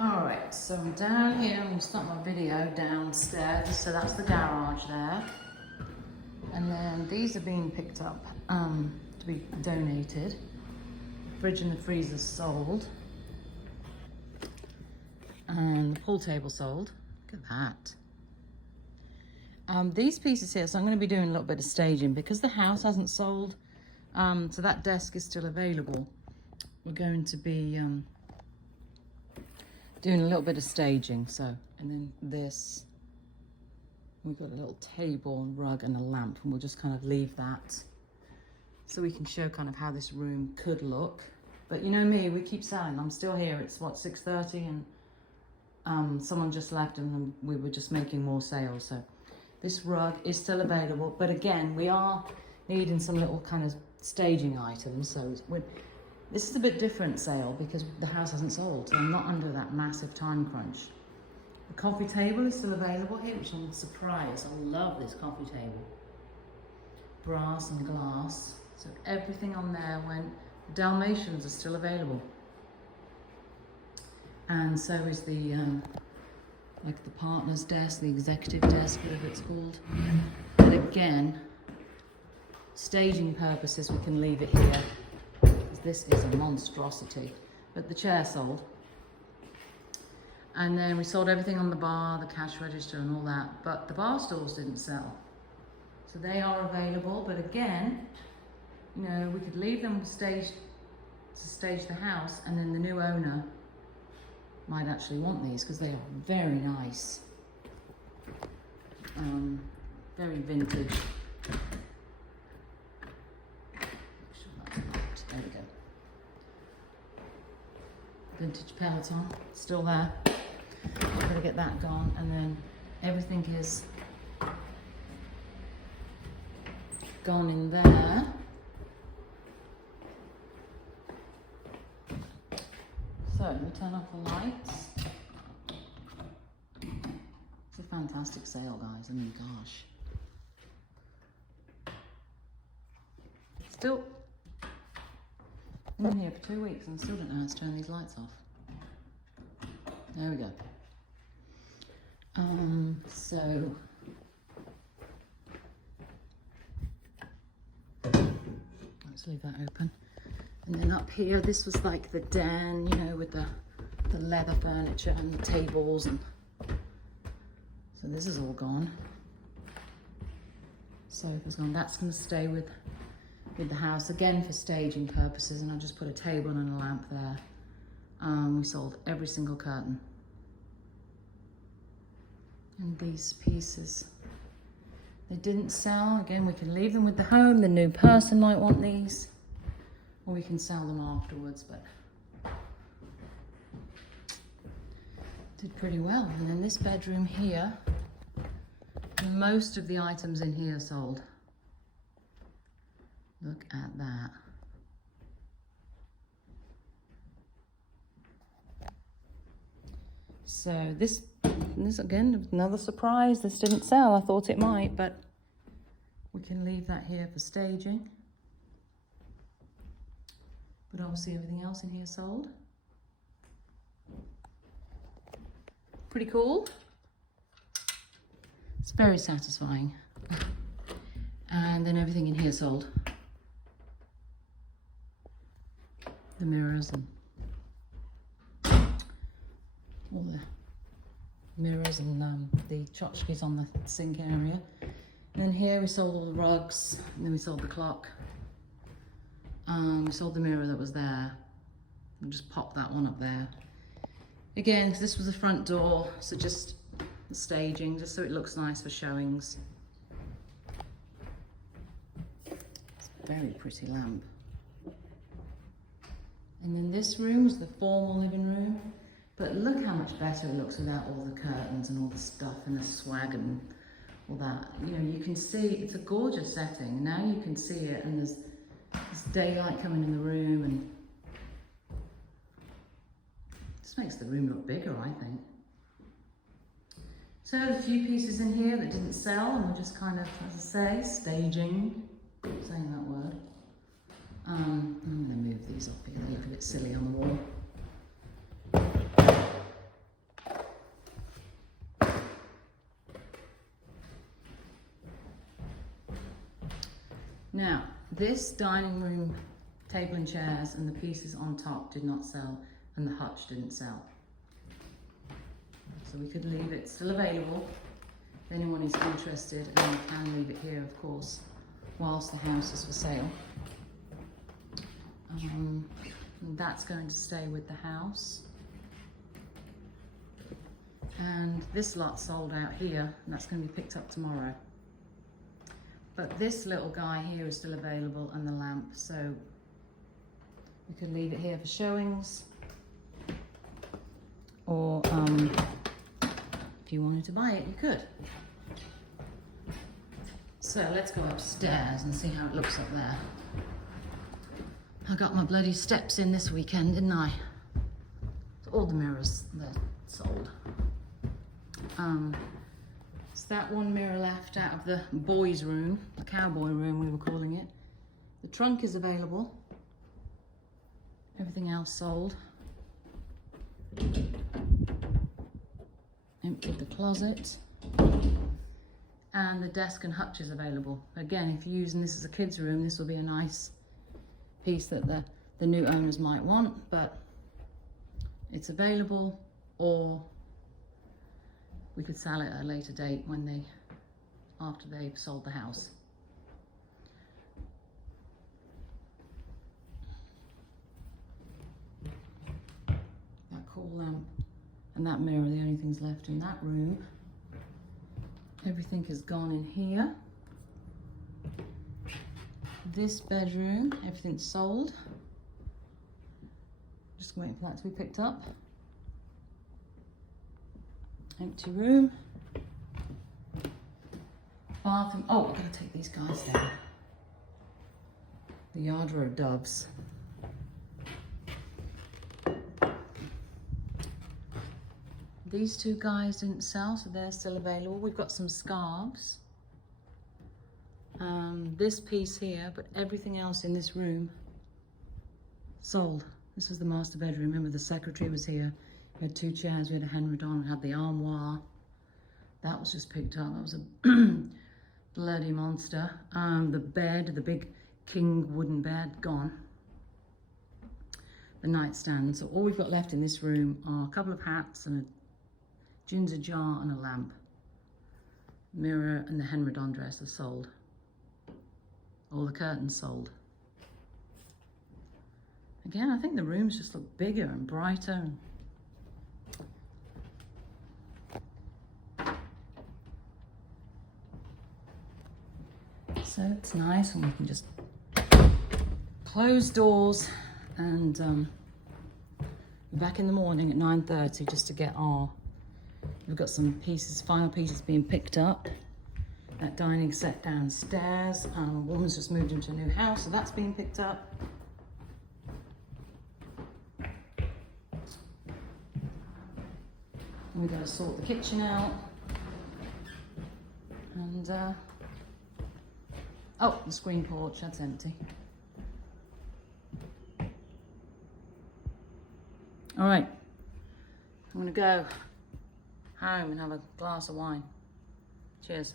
Alright, so I'm down here. I'm going to start my video downstairs. So that's the garage there. And then these are being picked up to be donated. The fridge and the freezer sold. And the pool table sold. Look at that. These pieces here, so I'm going to be doing a little bit of staging because the house hasn't sold. So that desk is still available. We're going to be doing a little bit of staging. So, and then this, we've got a little table and rug and a lamp, and we'll just kind of leave that so we can show kind of how this room could look. But you know me, we keep selling. I'm still here. It's what, 6:30, and someone just left and we were just making more sales. So this rug is still available, but again, we are needing some little kind of staging items. So this is a bit different sale because the house hasn't sold, so I'm not under that massive time crunch. The coffee table is still available here, which I'm surprised. I love this coffee table. Brass and glass, so everything on there went. The Dalmatians are still available. And so is the, like the partner's desk, the executive desk, whatever it's called. But again, staging purposes, we can leave it here. This is a monstrosity, but the chair sold. And then we sold everything on the bar, the cash register and all that, but the bar stools didn't sell. So they are available, but again, you know, we could leave them staged to stage the house, and then the new owner might actually want these because they are very nice. Very vintage. There we go. Vintage Peloton, still there. I'm gonna get that gone, and then everything is gone in there. So we turn off the lights. It's a fantastic sale, guys. I mean, gosh. Still. I've been here for 2 weeks and still don't know how to turn these lights off. There we go. So let's leave that open. And then up here, this was like the den, you know, with the leather furniture and the tables, and so this is all gone. Sofa's gone. That's going to stay with the house again for staging purposes, and I just put a table and a lamp there. We sold every single curtain. And these pieces, they didn't sell. Again, we can leave them with the home. The new person might want these, or we can sell them afterwards, but did pretty well. And then this bedroom here, most of the items in here sold. Look at that. So this again, another surprise. This didn't sell. I thought it might, but we can leave that here for staging. But obviously everything else in here sold. Pretty cool. It's very satisfying. And then everything in here sold. The mirrors and all the mirrors and the tchotchkes on the sink area. And then here we sold all the rugs, and then we sold the clock. We sold the mirror that was there. We'll just pop that one up there. Again, because this was the front door, so just the staging, just so it looks nice for showings. It's a very pretty lamp. And then this room was the formal living room. But look how much better it looks without all the curtains and all the stuff and the swag and all that. You know, you can see, it's a gorgeous setting. Now you can see it, and there's daylight coming in the room, and this makes the room look bigger, I think. So a few pieces in here that didn't sell, and we're just kind of, as I say, staging, saying that word. I'm going to move these up because they look a bit silly on the wall. Now, this dining room table and chairs and the pieces on top did not sell, and the hutch didn't sell. So we could leave it still available if anyone is interested, and we can leave it here, of course, whilst the house is for sale. That's going to stay with the house. And this lot sold out here, and that's going to be picked up tomorrow. But this little guy here is still available, and the lamp, so we could leave it here for showings. Or if you wanted to buy it, you could. So let's go upstairs and see how it looks up there. I got my bloody steps in this weekend, didn't I? So all the mirrors, they're sold. It's that one mirror left out of the boys' room, the cowboy room we were calling it. The trunk is available. Everything else sold. Emptied the closet. And the desk and hutch is available. Again, if you're using this as a kid's room, this will be a nice piece that the new owners might want, but it's available, or we could sell it at a later date after they've sold the house. That cool lamp and that mirror are the only things left in that room. Everything is gone in here. This bedroom, everything's sold. Just waiting for that to be picked up. Empty room. Bathroom. Oh, I've got to take these guys down. The Yardra of doves. These two guys didn't sell, so they're still available. We've got some scarves. This piece here, but everything else in this room sold. This was the master bedroom. Remember, the secretary was here. We had two chairs. We had a Henredon. We had the armoire. That was just picked up. That was a bloody monster. The bed, the big king wooden bed, gone. The nightstand. So all we've got left in this room are a couple of hats and a ginger jar and a lamp. Mirror and the Henredon dress are sold. All the curtains sold. Again, I think the rooms just look bigger and brighter. So it's nice when we can just close doors and be back in the morning at 9:30 just to get we've got some pieces, final pieces being picked up. That dining set downstairs. A woman's just moved into a new house, so that's being picked up. And we've got to sort the kitchen out. And, oh, the screen porch, that's empty. All right, I'm gonna go home and have a glass of wine. Cheers.